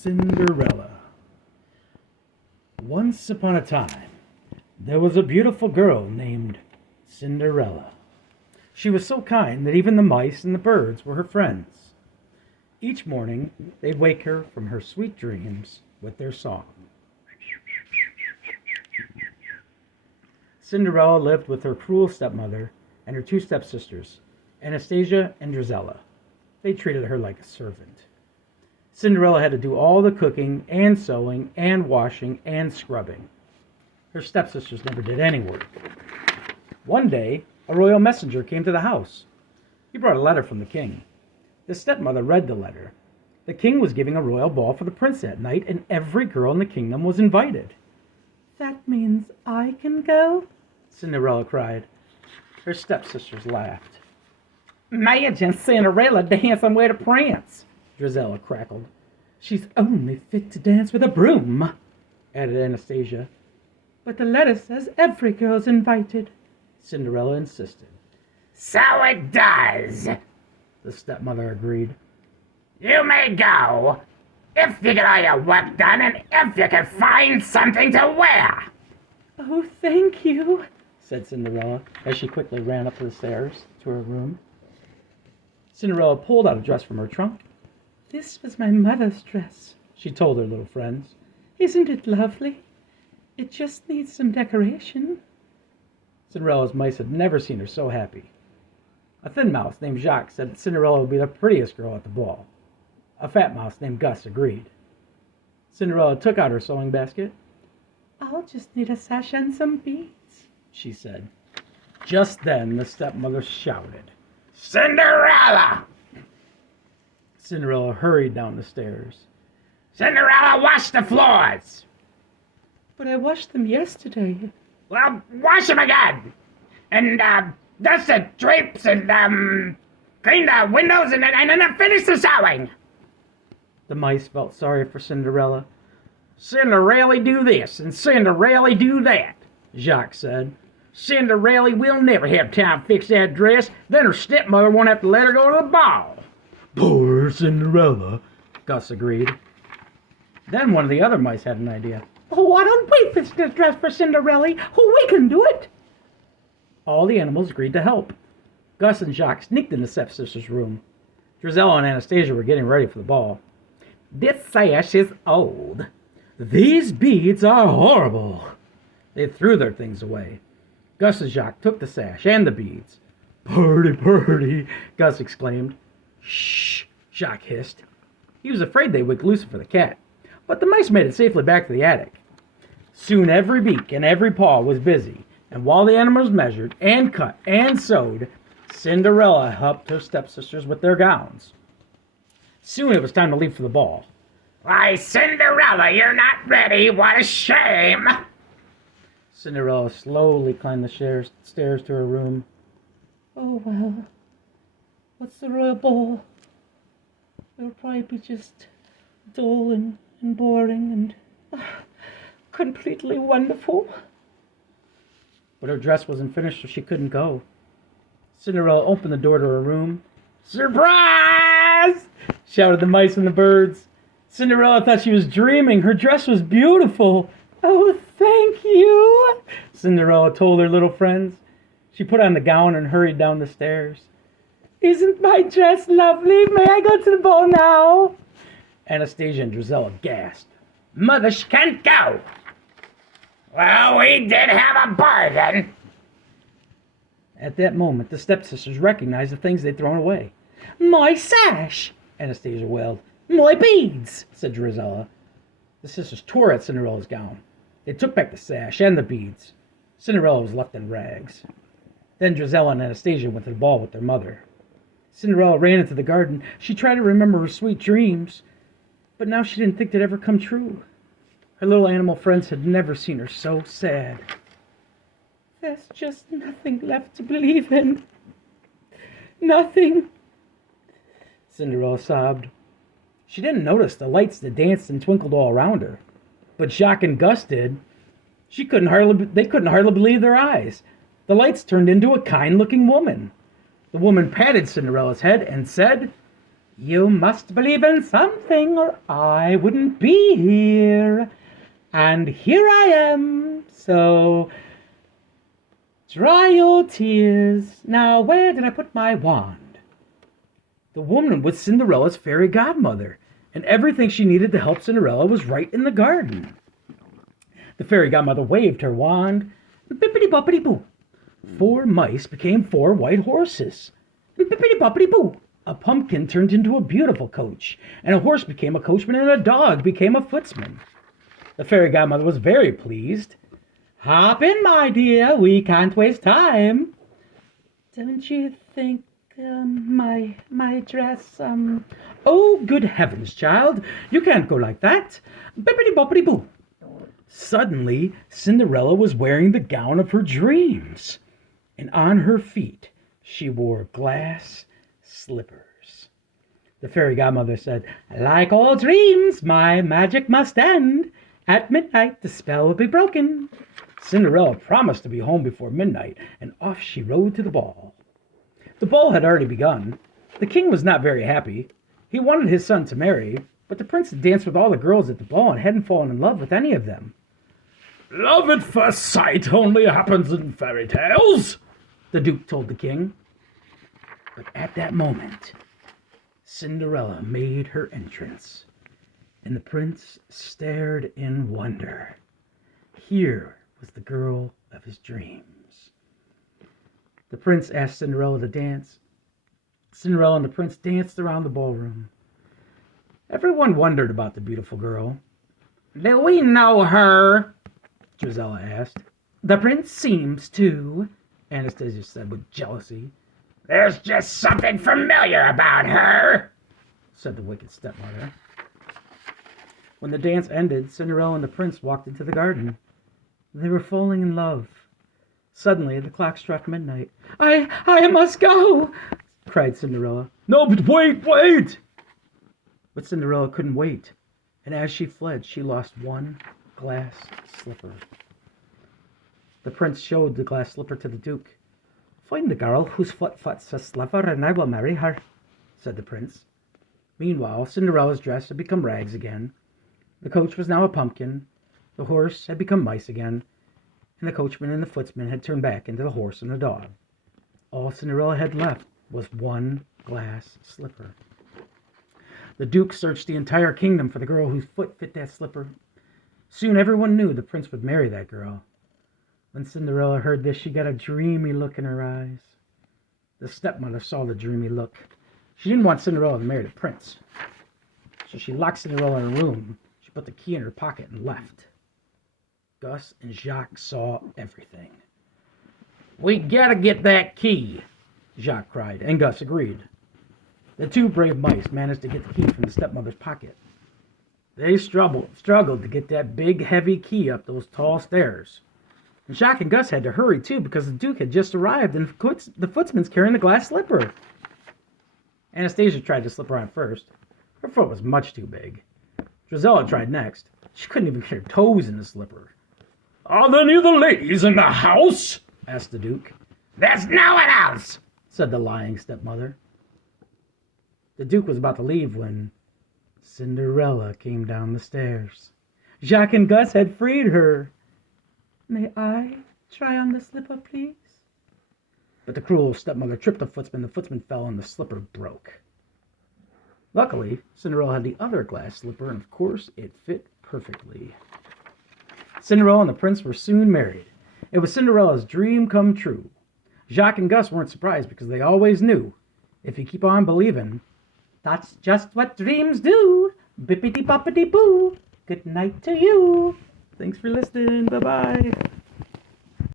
Cinderella. Once upon a time, there was a beautiful girl named Cinderella. She was so kind that even the mice and the birds were her friends. Each morning, they'd wake her from her sweet dreams with their song. Cinderella lived with her cruel stepmother and her two stepsisters, Anastasia and Drizella. They treated her like a servant. Cinderella had to do all the cooking and sewing and washing and scrubbing. Her stepsisters never did any work. One day, a royal messenger came to the house. He brought a letter from the king. The stepmother read the letter. The king was giving a royal ball for the prince that night, and every girl in the kingdom was invited. "That means I can go?" Cinderella cried. Her stepsisters laughed. "Imagine Cinderella dancing with a prince," Drizella crackled. "She's only fit to dance with a broom," added Anastasia. "But the letter says every girl's invited," Cinderella insisted. "So it does," the stepmother agreed. "You may go, if you get all your work done and if you can find something to wear." "Oh, thank you," said Cinderella as she quickly ran up the stairs to her room. Cinderella pulled out a dress from her trunk. "This was my mother's dress," she told her little friends. "Isn't it lovely? It just needs some decoration." Cinderella's mice had never seen her so happy. A thin mouse named Jacques said that Cinderella would be the prettiest girl at the ball. A fat mouse named Gus agreed. Cinderella took out her sewing basket. "I'll just need a sash and some beads," she said. Just then the stepmother shouted, "Cinderella! Cinderella hurried down the stairs. Cinderella, wash the floors!" "But I washed them yesterday." "Well, wash them again! And, dust the drapes and, clean the windows and then finish the sewing!" The mice felt sorry for Cinderella. "Cinderella do this and Cinderella do that," Jacques said. "Cinderella will never have time to fix that dress, then her stepmother won't have to let her go to the ball." "Poor Cinderella," Gus agreed. Then one of the other mice had an idea. "Oh, why don't we fix this dress for Cinderella? Oh, we can do it." All the animals agreed to help. Gus and Jacques sneaked in the stepsisters' room. Drizella and Anastasia were getting ready for the ball. "This sash is old. These beads are horrible." They threw their things away. Gus and Jacques took the sash and the beads. "Purty, purty," Gus exclaimed. "Shh," Jacques hissed. He was afraid they'd wake Lucifer the cat, but the mice made it safely back to the attic. Soon every beak and every paw was busy, and while the animals measured and cut and sewed, Cinderella helped her stepsisters with their gowns. Soon it was time to leave for the ball. "Why, Cinderella, you're not ready. What a shame!" Cinderella slowly climbed the stairs to her room. "Oh, well, what's the royal ball? It'll probably be just dull and boring and completely wonderful." But her dress wasn't finished, so she couldn't go. Cinderella opened the door to her room. "Surprise!" shouted the mice and the birds. Cinderella thought she was dreaming. Her dress was beautiful. "Oh, thank you," Cinderella told her little friends. She put on the gown and hurried down the stairs. "Isn't my dress lovely? May I go to the ball now?" Anastasia and Drizella gasped. "Mother, she can't go." "Well, we did have a bargain." At that moment, the stepsisters recognized the things they'd thrown away. "My sash!" Anastasia wailed. "My beads!" said Drizella. The sisters tore at Cinderella's gown. They took back the sash and the beads. Cinderella was left in rags. Then Drizella and Anastasia went to the ball with their mother. Cinderella ran into the garden. She tried to remember her sweet dreams, but now she didn't think they'd ever come true. Her little animal friends had never seen her so sad. "There's just nothing left to believe in. Nothing," Cinderella sobbed. She didn't notice the lights that danced and twinkled all around her, but Jacques and Gus did. They couldn't hardly believe their eyes. The lights turned into a kind-looking woman. The woman patted Cinderella's head and said, You must believe in something or I wouldn't be here. And here I am, so dry your tears. Now, where did I put my wand? The woman was Cinderella's fairy godmother, and everything she needed to help Cinderella was right in the garden. The fairy godmother waved her wand, and bippity-boppity-boo. 4 mice became 4 white horses. And bippity-boppity-boo. A pumpkin turned into a beautiful coach, and a horse became a coachman, and a dog became a footman. The fairy godmother was very pleased. Hop in, my dear, we can't waste time. Don't you think, my dress, Oh, good heavens, child, you can't go like that. Bippity-boppity-boo. Suddenly, Cinderella was wearing the gown of her dreams, and on her feet she wore glass slippers. The fairy godmother said, like all dreams, my magic must end. At midnight, the spell will be broken. Cinderella promised to be home before midnight, and off she rode to the ball. The ball had already begun. The king was not very happy. He wanted his son to marry, but the prince had danced with all the girls at the ball and hadn't fallen in love with any of them. Love at first sight only happens in fairy tales, the duke told the king. But at that moment, Cinderella made her entrance, and the prince stared in wonder. Here was the girl of his dreams. The prince asked Cinderella to dance. Cinderella and the prince danced around the ballroom. Everyone wondered about the beautiful girl. Do we know her? Drizella asked. The prince seems to, Anastasia said with jealousy. There's just something familiar about her, said the wicked stepmother. When the dance ended, Cinderella and the prince walked into the garden. They were falling in love. Suddenly, the clock struck midnight. I must go, cried Cinderella. No, but wait! But Cinderella couldn't wait, and as she fled, she lost 1 glass slipper. The prince showed the glass slipper to the duke. Find the girl whose foot fits a slipper, and I will marry her, said the prince. Meanwhile, Cinderella's dress had become rags again. The coach was now a pumpkin. The horse had become mice again, and the coachman and the footman had turned back into the horse and the dog. All Cinderella had left was 1 glass slipper. The duke searched the entire kingdom for the girl whose foot fit that slipper. Soon everyone knew the prince would marry that girl. When Cinderella heard this, she got a dreamy look in her eyes. The stepmother saw the dreamy look. She didn't want Cinderella to marry the prince. So she locked Cinderella in her room. She put the key in her pocket and left. Gus and Jacques saw everything. We gotta get that key, Jacques cried, and Gus agreed. The 2 brave mice managed to get the key from the stepmother's pocket. They struggled to get that big, heavy key up those tall stairs. And Jacques and Gus had to hurry, too, because the Duke had just arrived, and the footman's carrying the glass slipper. Anastasia tried to slip her on first. Her foot was much too big. Drizella tried next. She couldn't even get her toes in the slipper. Are there any of the ladies in the house? Asked the Duke. There's no one else, said the lying stepmother. The Duke was about to leave when Cinderella came down the stairs. Jacques and Gus had freed her. May I try on the slipper, please? But the cruel stepmother tripped the footman fell, and the slipper broke. Luckily, Cinderella had the other glass slipper, and of course, it fit perfectly. Cinderella and the prince were soon married. It was Cinderella's dream come true. Jacques and Gus weren't surprised because they always knew, if you keep on believing, that's just what dreams do. Bippity-boppity-boo. Good night to you. Thanks for listening. Bye-bye.